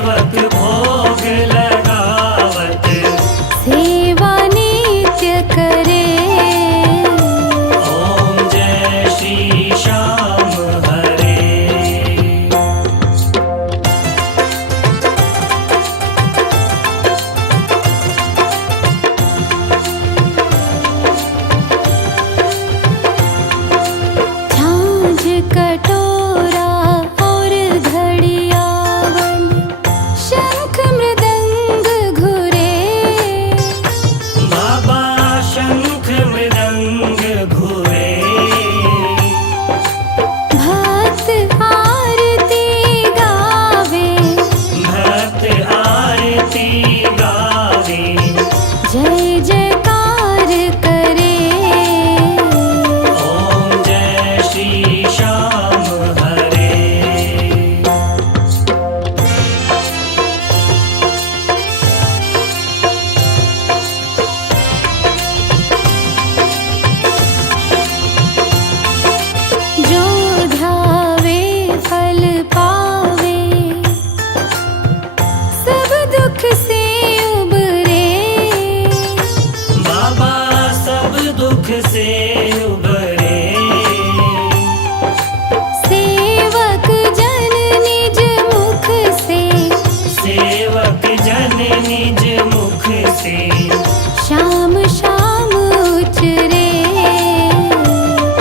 सेवक भोग लगावत सेवा नित्य करे। ओम जय श्री श्याम हरे। झांझ कटोरा और घड़ियावन, शंख मृदंग घुरे। बाबा शंख मृदंग घुरे। भक्त आरती गावे, भक्त आरती गावे। जय जयकार करे। ओम जय श्री श्याम हरे। जो ध्यावे फल पावे, सब दुख से उबरे। बाबा सब दुख से उबरे। सेवक जन निज मुख से, सेवक जन निज मुख से शाम शाम उचरे।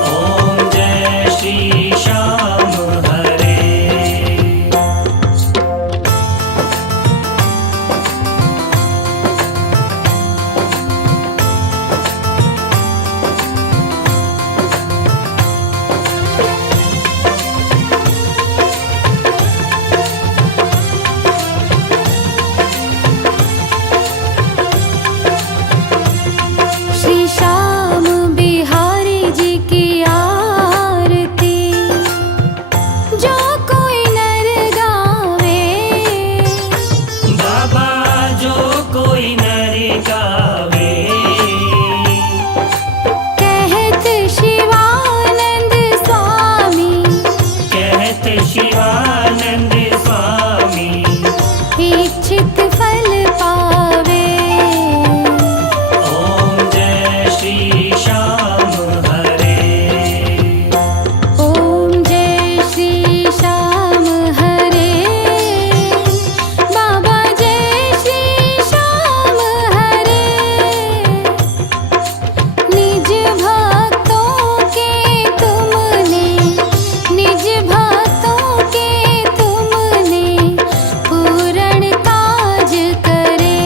ओम जय श्री श्याम हरे। श्री श्याम बिहारी जी की आरती, जो कोई नर गावे। बाबा जो कोई नर गावे। कहत शिवानंद स्वामी, कहत शिवानंद स्वामी इच्छित फल पावे। ओम जय श्री श्याम हरे। ओम जय श्री श्याम हरे। बाबा जय श्री श्याम हरे। निज भक्तों के तुमने, निज भक्तों के तुमने पूर्ण काज करे।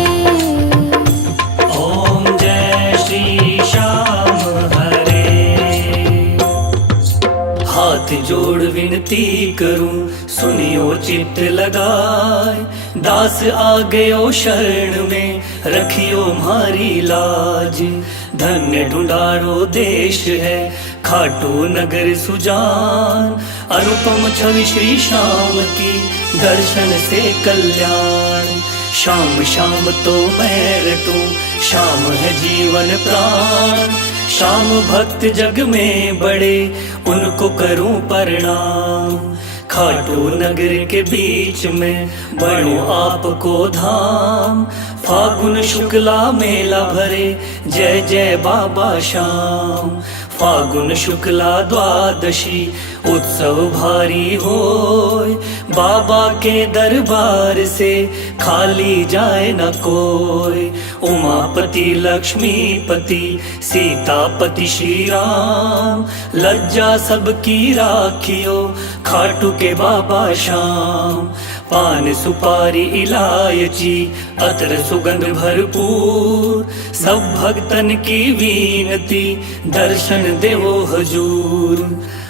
ओम जय श्री श्याम हरे। हाथ जोड़ विनती करूं सुनियो चित्त लगाए। दास आ गयो शरण में रखियो म्हारी लाज। धन्य ढूंढारो देश है खाटू नगर सुजान। अनुपम छवि श्री श्याम की दर्शन से कल्याण। शाम शाम तो मैं रटूं, शाम है जीवन प्राण। शाम भक्त जग में बड़े उनको करूं प्रणाम। खाटू नगर के बीच में बनो आपको धाम। फागुन शुक्ला मेला भरे जय जय बाबा श्याम। फागुन शुक्ला द्वादशी उत्सव भारी होय। बाबा के दरबार से खाली जाए न कोई। उमापति लक्ष्मीपति सीतापति श्री राम। लज्जा सबकी राखियो खाटू के बाबा श्याम। पान सुपारी इलायची अतर सुगंध भरपूर। सब भक्तन की विनती दर्शन देवो हजूर।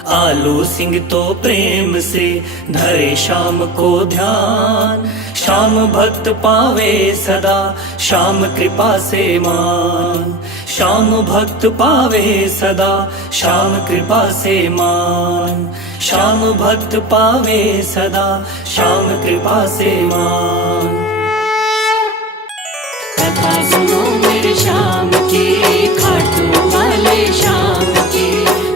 आलू सिंह तो प्रेम से धरे शाम को ध्यान। शाम भक्त पावे सदा शाम कृपा से मान। शाम भक्त पावे सदा शाम कृपा से मान। शाम भक्त पावे सदा शाम कृपा से मान। कथा सुनो मेरे श्याम की, खाटू वाले श्याम की।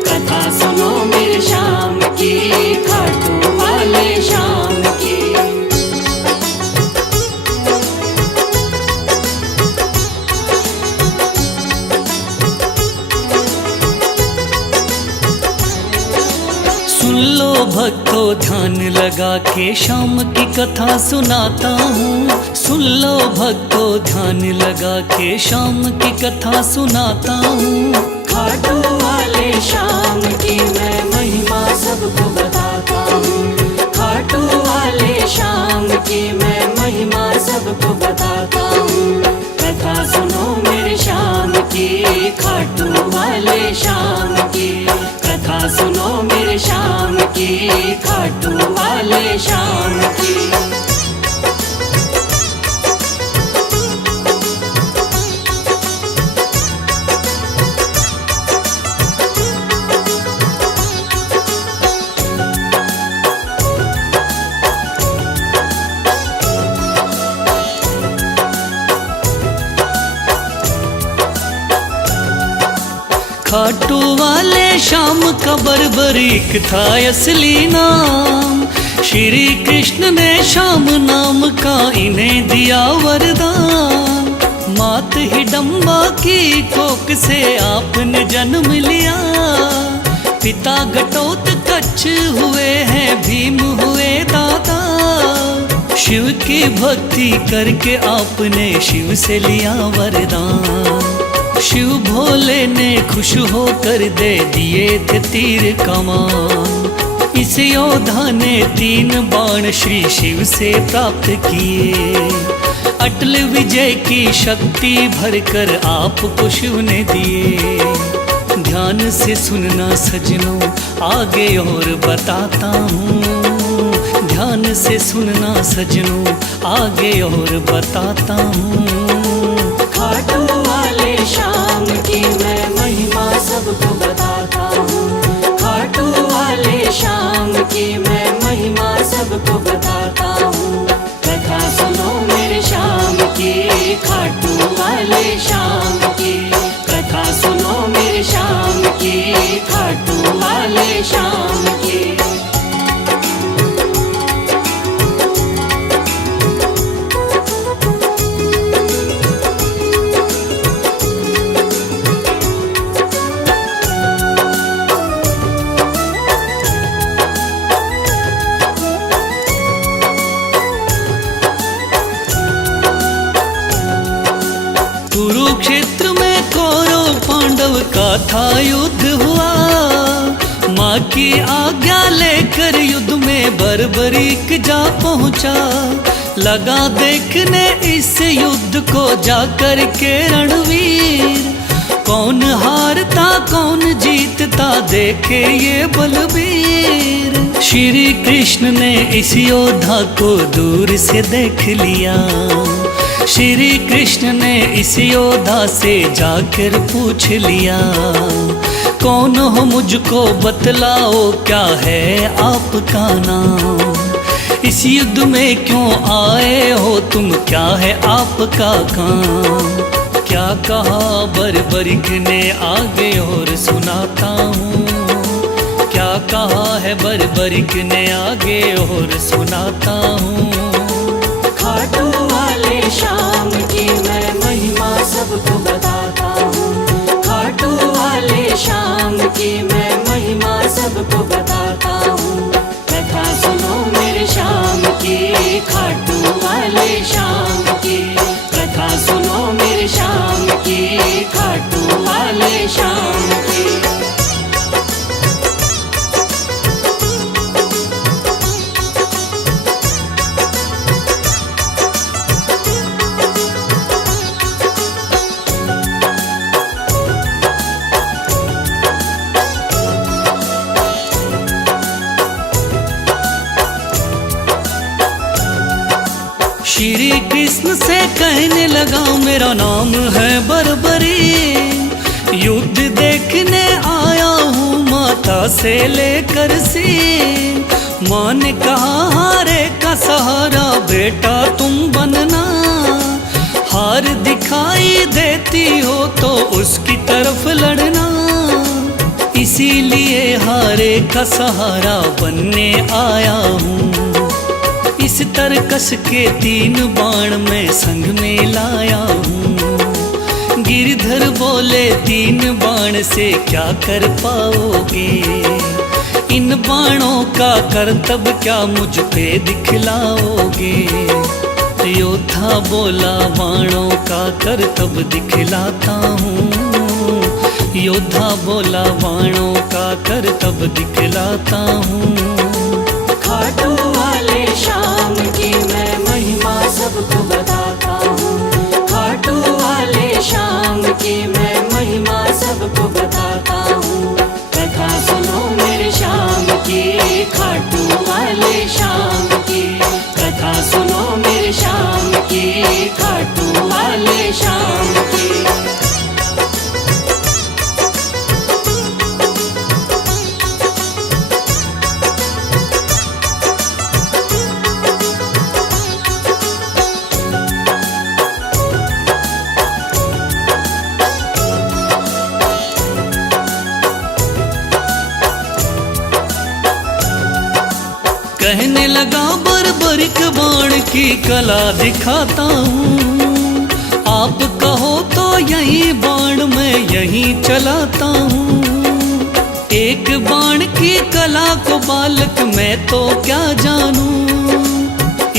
कथा सुनो मेरे श्याम की, खाटू वाले श्याम की। भक्तों ध्यान लगा के शाम की कथा सुनाता हूँ। सुन लो भक्तों ध्यान लगा के शाम की कथा सुनाता हूँ। खाटू वाले शाम की मैं महिमा सबको बताता हूँ। खाटू वाले शाम की मैं महिमा सबको बताता हूँ। कथा सुनो मेरे शाम की, खाटू वाले शाम की। कथा सुनो मेरे शाम की, खाटू वाले शाम की। खाटू वाले शाम का बर्बरीक था असली नाम। श्री कृष्ण ने शाम नाम का इन्हें दिया वरदान। मात हिडम्बा की कोख से आपने जन्म लिया। पिता घटोत्कच हुए हैं भीम हुए दादा। शिव की भक्ति करके आपने शिव से लिया वरदान। शिव भोले ने खुश होकर दे दिए थे तीर कमान। इस योद्धा ने 3 बाण श्री शिव से प्राप्त किए। अटल विजय की शक्ति भरकर आपको शिव ने दिए। ध्यान से सुनना सजनों आगे और बताता हूँ। ध्यान से सुनना सजनों आगे और बताता हूँ। खाटू वाले शाम की मैं महिमा सबको बताता हूँ। खाटू वाले शाम की मैं महिमा सबको बताता हूँ। कथा सुनो मेरे शाम की, खाटू वाले शाम की। कथा सुनो मेरे शाम की, खाटू वाले शाम की। कुरुक्षेत्र में कौरव पांडव का था युद्ध हुआ। माँ की आज्ञा लेकर युद्ध में बर्बरीक जा पहुँचा। लगा देखने इस युद्ध को जाकर के रणवीर। कौन हारता कौन जीतता देखे ये बलबीर। श्री कृष्ण ने इस योद्धा को दूर से देख लिया। श्री कृष्ण ने इस योद्धा से जाकर पूछ लिया। कौन हो मुझको बतलाओ क्या है आपका नाम। इस युद्ध में क्यों आए हो तुम, क्या है आपका काम। क्या कहा बर्बरीक ने आगे और सुनाता हूँ। क्या कहा है बर्बरीक ने आगे और सुनाता हूँ। खाटू वाले शाम की मैं महिमा सबको बताता हूँ। खाटू वाले शाम की मैं महिमा सबको बताता हूँ। कथा सुनो मेरे शाम की, खाटू वाले शाम की। कथा सुनो मेरे शाम की, खाटू वाले शाम की। श्री कृष्ण से कहने लगा मेरा नाम है बर्बरी। युद्ध देखने आया हूँ माता से लेकर सी। माँ ने कहा हारे का सहारा बेटा तुम बनना। हार दिखाई देती हो तो उसकी तरफ लड़ना। इसीलिए हारे का सहारा बनने आया हूँ। इस तरकस के 3 बाण में संग में लाया हूँ। गिरधर बोले 3 बाण से क्या कर पाओगे। इन बाणों का करतब क्या मुझ पे दिखलाओगे? योद्धा बोला बाणों का करतब दिखलाता हूँ। योद्धा बोला बाणों का करतब दिखलाता हूँ। खाटू वाले श्याम की मैं महिमा सबको बताता हूँ। खाटू वाले श्याम की मैं महिमा सबको बताता हूँ। कथा सुनो मेरे श्याम की, खाटू वाले श्याम की। कथा सुनो मेरे श्याम की, खाटू वाले श्याम की। कहने लगा बर्बरिक बाण की कला दिखाता हूँ। आप कहो तो यही बाण मैं यहीं चलाता हूँ। एक बाण की कला को बालक मैं तो क्या जानूं।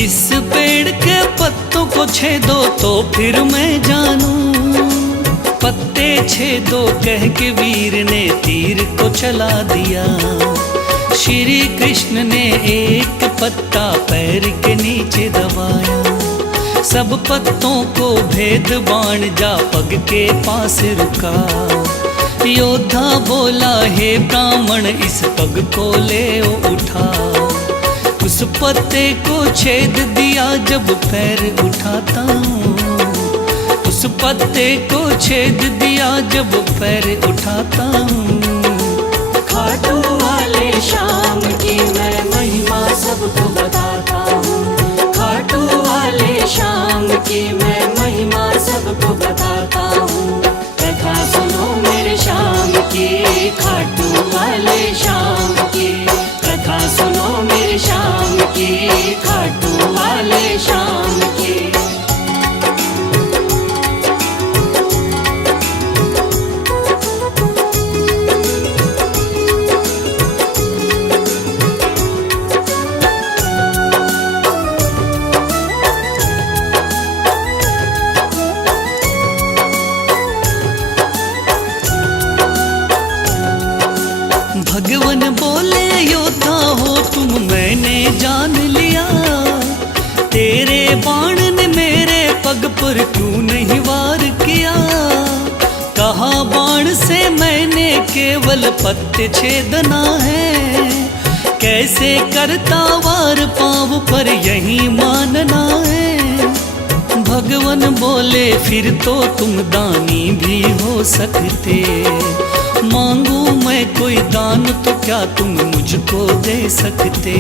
इस पेड़ के पत्तों को छेदो तो फिर मैं जानूं। पत्ते छेदो कह के वीर ने तीर को चला दिया। श्री कृष्ण ने एक पत्ता पैर के नीचे दबाया। सब पत्तों को भेद बाण जा पग के पास रुका। योद्धा बोला हे ब्राह्मण इस पग को ले उठा। उस पत्ते को छेद दिया जब पैर उठाता हूँ। उस पत्ते को छेद दिया जब पैर उठाता हूँ। खाटू वाले श्याम की मैं महिमा सबको बताता हूँ। खाटू वाले श्याम की मैं महिमा सबको बताता हूँ। कथा सुनो मेरे श्याम की, खाटू वाले श्याम की। कथा सुनो मेरे श्याम की, खाटू वाले श्याम की। भगवान बोले योद्धा हो तुम मैंने जान लिया। तेरे बाण ने मेरे पग पर क्यों नहीं वार किया। कहा बाण से मैंने केवल पत्ते छेदना है। कैसे करता वार पाँव पर यही मानना है। भगवान बोले फिर तो तुम दानी भी हो सकते। मांगू मैं कोई दान तो क्या तुम मुझको दे सकते।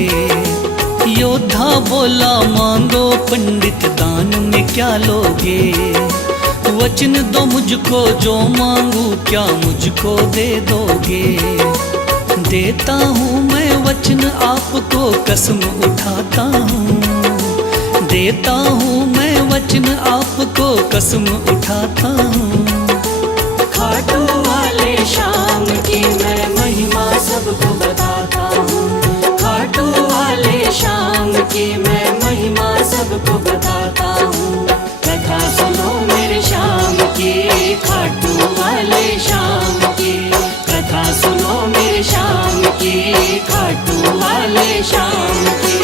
योद्धा बोला मांगो पंडित दान में क्या लोगे। वचन दो मुझको जो मांगू क्या मुझको दे दोगे। देता हूँ मैं वचन आपको कसम उठाता हूँ। देता हूँ मैं वचन आपको कसम उठाता हूँ। खाटू वाले श्याम की मैं महिमा सबको बताता हूँ। खाटू वाले श्याम की मैं महिमा सबको बताता हूँ। कथा सुनो मेरे श्याम की, खाटू वाले श्याम की। कथा सुनो मेरे श्याम की, खाटू वाले श्याम की।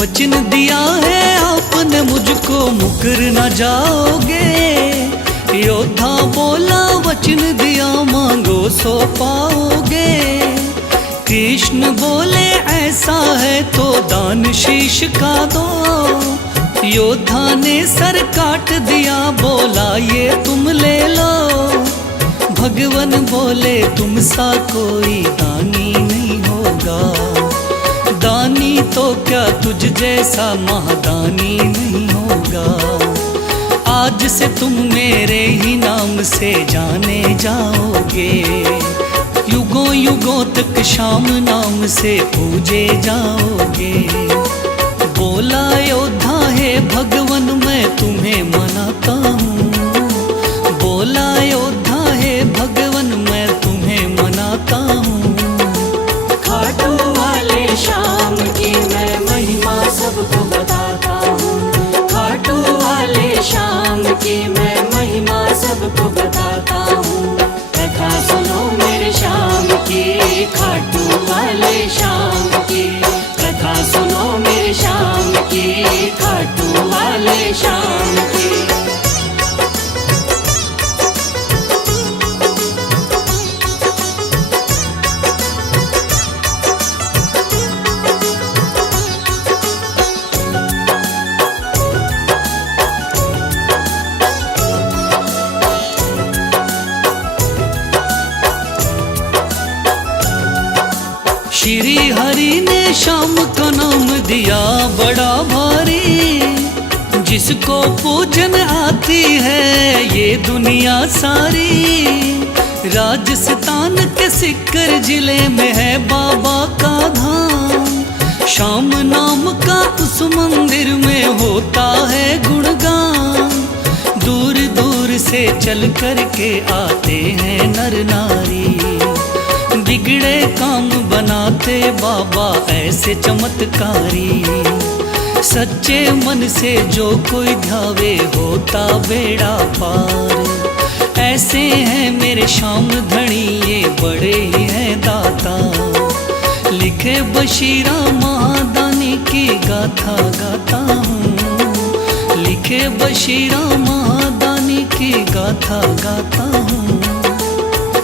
वचन दिया है आपने मुझको मुकर न जाओगे। योद्धा बोला वचन दिया मांगो सो पाओगे। कृष्ण बोले ऐसा है तो दान शीश का दो। योद्धा ने सर काट दिया बोला ये तुम ले लो। भगवान बोले तुम सा कोई दानी नहीं होगा। दानी तो क्या तुझ जैसा महादानी नहीं होगा। आज से तुम मेरे ही नाम से जाने जाओगे, युगों युगों तक श्याम नाम से पूजे जाओगे। बोला योद्धा है भगवन मैं तुम्हें मनाता हूँ, बोला योद्धा है भगवन मैं तुम्हें मनाता हूँ। खाटू वाले श्याम की मैं महिमा सबको बताता हूँ, खाटू वाले श्याम की मैं महिमा सबको बताता हूँ। कथा सुनो मेरे श्याम की, खाटू वाले श्याम की, कथा सुनो मेरे श्याम की, खाटू वाले श्याम की। श्री हरि ने श्याम का नाम दिया बड़ा भारी, जिसको पूजन आती है ये दुनिया सारी। राजस्थान के सिक्कर जिले में है बाबा का धाम, श्याम नाम का उस मंदिर में होता है गुणगान। दूर दूर से चल कर के आते हैं नर नारी, बिगड़े काम बनाते बाबा ऐसे चमत्कारी। सच्चे मन से जो कोई ध्यावे होता बेड़ा पार। ऐसे हैं मेरे श्याम धनी ये बड़े ही हैं दाता, लिखे बशीरा महादानी की गाथा गाता हूँ, लिखे बशीरा महादानी की गाथा गाता हूँ।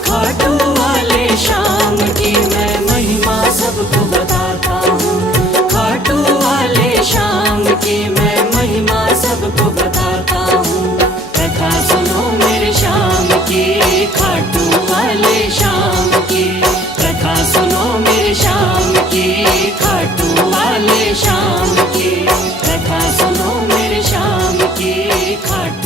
खाटू वाले श्याम की मैं महिमा सबको बताता हूँ, खाटू वाले श्याम की मैं महिमा सबको बताता हूँ। कथा सुनो मेरे श्याम की, खाटू वाले श्याम की, कथा सुनो मेरे श्याम की, खाटू वाले श्याम की, कथा सुनो मेरे श्याम की, खाटू